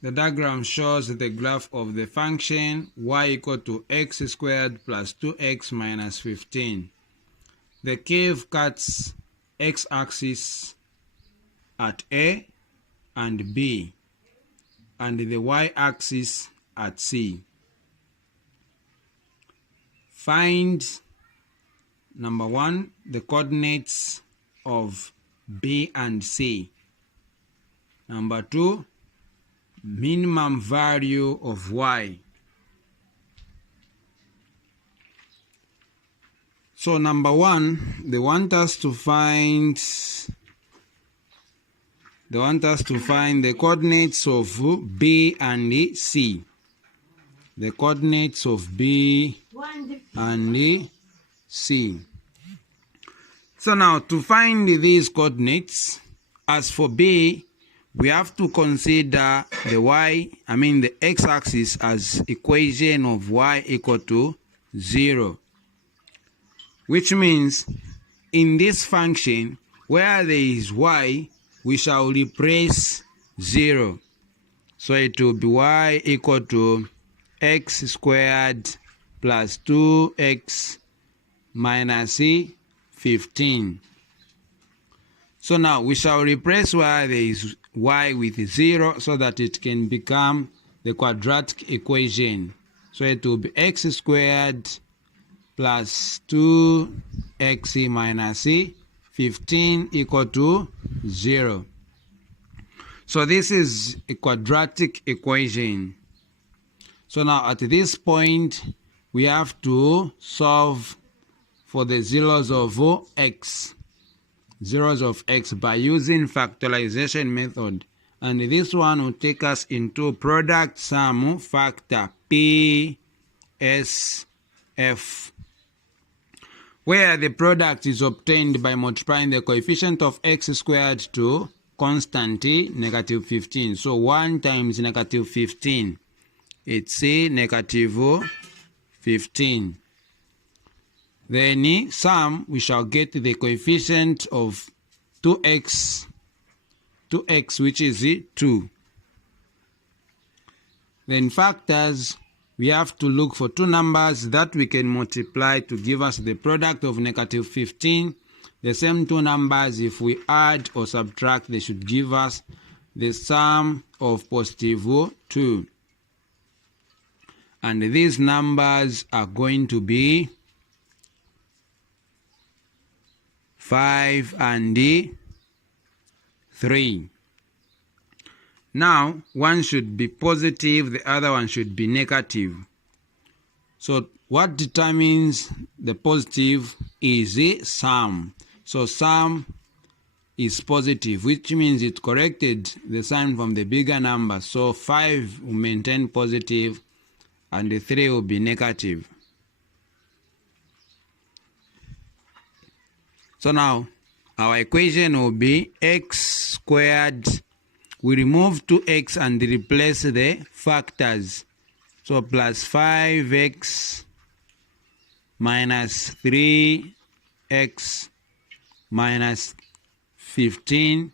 The diagram shows the graph of the function y equal to x squared plus 2x minus 15. The curve cuts x-axis at A and B, and the y-axis at C. Find, number 1, the coordinates of B and C. Number 2, minimum value of y. So number 1, they want us to find the coordinates of B and C. The coordinates of B and C. So now to find these coordinates, as for B, we have to consider the x-axis as equation of y equal to 0. Which means in this function, where there is y, we shall replace 0. So it will be y equal to x squared plus 2x minus 15. So now we shall replace where there is y with 0 so that it can become the quadratic equation. So it will be x squared plus 2x minus 15 equal to 0. So this is a quadratic equation. So now at this point, we have to solve for the zeros of x. Zeros of x by using factorization method. And this one will take us into product sum factor P, S, F, where the product is obtained by multiplying the coefficient of x squared to constant negative 15. So 1 times negative 15, it's negative 15. Then sum, we shall get the coefficient of 2x which is 2. Then factors, we have to look for two numbers that we can multiply to give us the product of negative 15. The same two numbers, if we add or subtract, they should give us the sum of positive 2. And these numbers are going to be 5 and 3. Now, one should be positive, the other one should be negative. So what determines the positive is the sum. So sum is positive, which means it corrected the sign from the bigger number. So 5 will maintain positive and the 3 will be negative. So now, our equation will be x squared. We remove 2x and replace the factors. So plus 5x minus 3x minus 15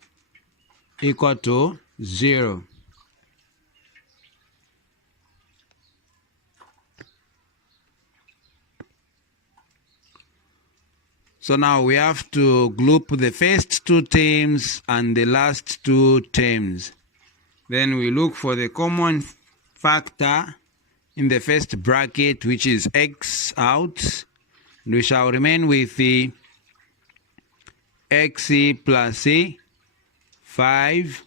equal to 0. So now we have to group the first two terms and the last two terms. Then we look for the common factor in the first bracket, which is x out. We shall remain with the x plus 5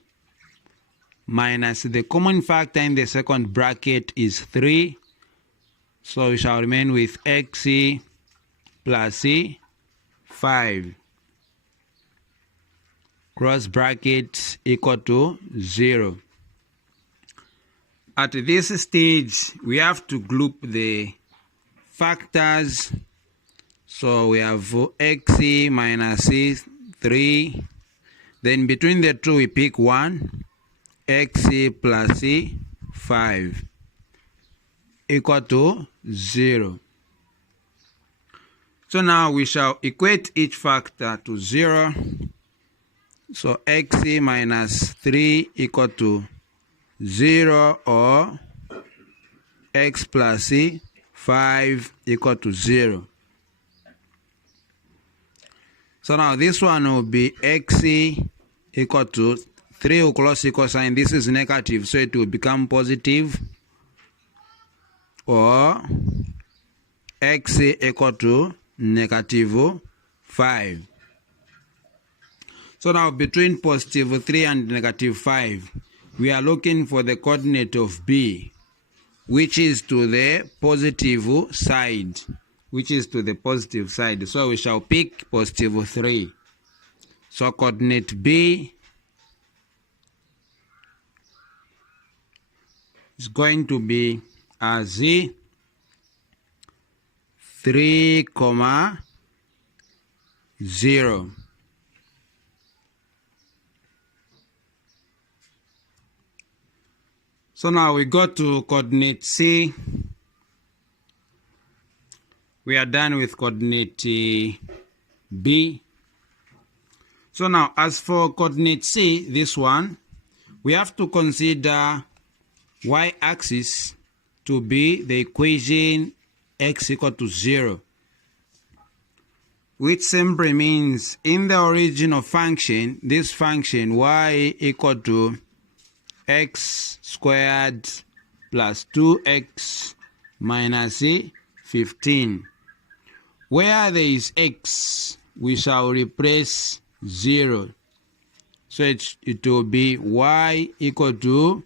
minus the common factor in the second bracket is 3. So we shall remain with x plus 5 cross bracket equal to 0. At this stage, we have to group the factors. So we have x minus 3. Then between the two, we pick 1. X plus 5 equal to 0. So now we shall equate each factor to 0. So x minus 3 equal to 0 or x plus 5 equal to 0. So now this one will be x equal to 3 will cross equal sign. This is negative, so it will become positive, or x equal to negative 5. So now between positive 3 and negative 5, we are looking for the coordinate of b, which is to the positive side. So we shall pick positive 3. So coordinate b is going to be as 3, 0. So now we go to coordinate C. We are done with coordinate B. So now as for coordinate C, this one, we have to consider y-axis to be the equation x equal to 0, which simply means in the original function, this function y equal to x squared plus 2x minus 15. Where there is x, we shall replace 0. So it will be y equal to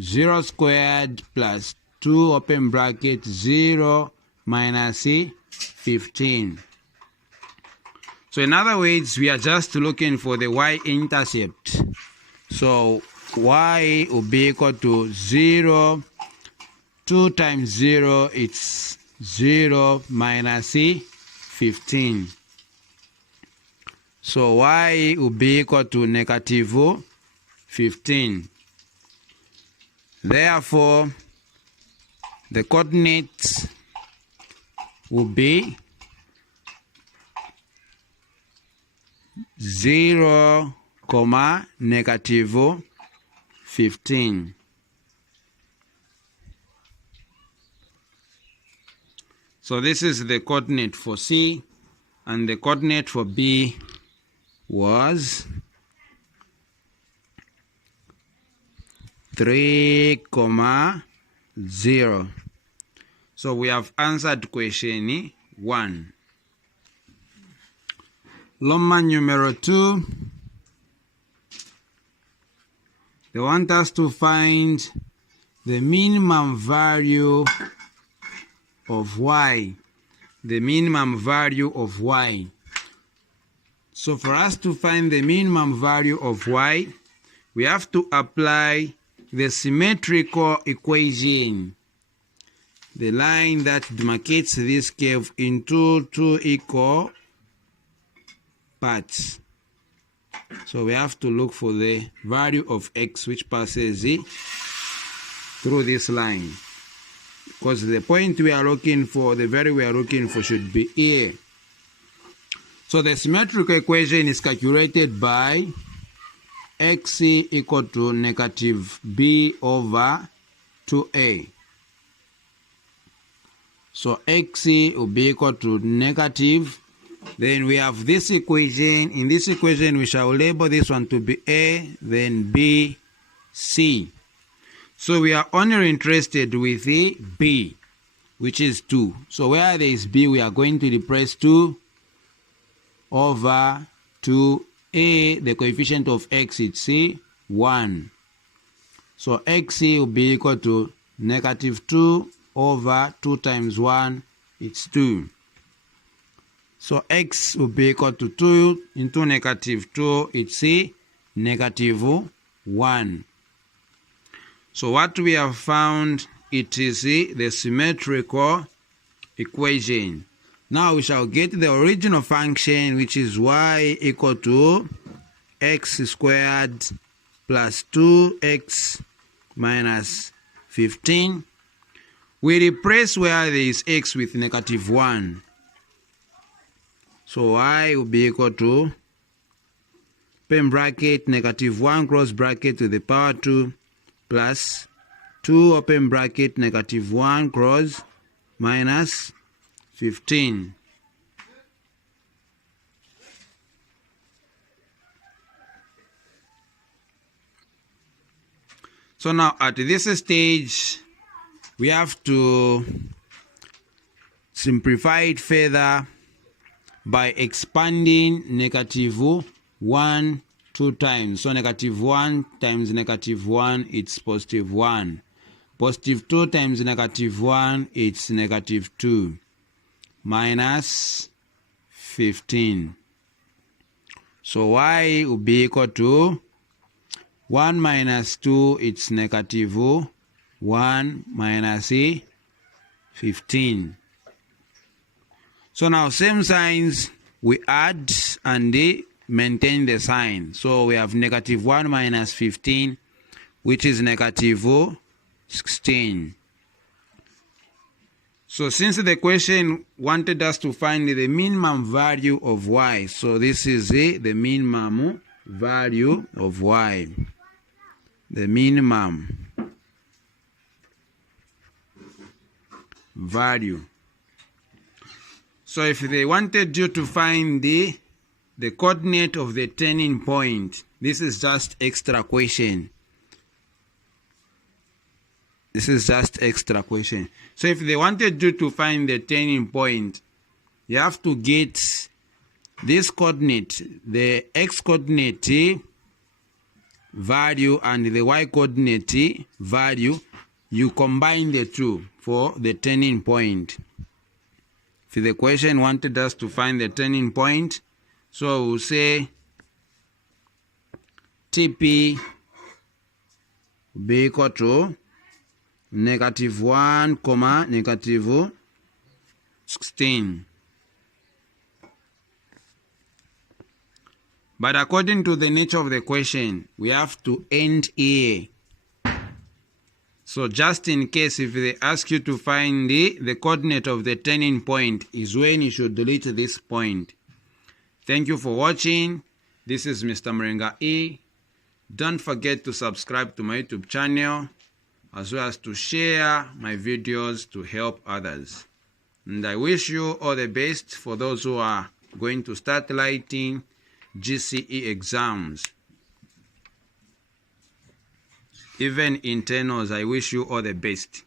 0 squared plus 2 open bracket 0 minus 15. So in other words, we are just looking for the y-intercept. So y will be equal to 0. 2 times 0, it's 0 minus 15. So y will be equal to negative 15. Therefore, the coordinates will be 0, negative 15. So this is the coordinate for C, and the coordinate for B was 3, 0. So we have answered question 1. Roman numeral 2. They want us to find the minimum value of y. The minimum value of y. So for us to find the minimum value of y, we have to apply the symmetrical equation, the line that demarcates this curve into 2 equal parts. So we have to look for the value of x which passes through this line, because the point we are looking for, the value we are looking for, should be here. So the symmetrical equation is calculated by x equal to negative b over 2a. So x will be equal to negative. Then we have this equation. In this equation, we shall label this one to be a, then b, c. So we are only interested with the b, which is 2. So where there is b, we are going to replace 2 over 2a. The coefficient of x is 1. So x will be equal to negative 2 over 2 times 1, it's 2. So x will be equal to 2 into negative 2, it's negative 1. So what we have found, it is the symmetrical equation. Now we shall get the original function, which is y equal to x squared plus 2x minus 15. We replace where there is x with negative 1. So y will be equal to open bracket negative 1 cross bracket to the power 2 plus 2 open bracket negative 1 cross minus 15. So now at this stage, we have to simplify it further by expanding negative 1 2 times. So negative 1 times negative 1, it's positive 1. Positive 2 times negative 1, it's negative 2. Minus 15. So y will be equal to 1 minus 2, it's negative 1 minus 15. So now same signs, we add and maintain the sign. So we have negative 1 minus 15, which is negative 16. So since the question wanted us to find the minimum value of y, so this is the minimum value of y. The minimum value. So if they wanted you to find the coordinate of the turning point, this is just extra question. This is just extra question. So if they wanted you to find the turning point, you have to get this coordinate, the x coordinate value and the y coordinate value, you combine the two for the turning point. If the question wanted us to find the turning point, so we'll say TP will be equal to negative 1 comma negative 16. But according to the nature of the question, we have to end here. So just in case if they ask you to find the coordinate of the turning point, is when you should delete this point. Thank you for watching. This is Mr. Mrenga E. Don't forget to subscribe to my YouTube channel, as well as to share my videos to help others. And I wish you all the best for those who are going to start writing GCE exams. Even internals, I wish you all the best.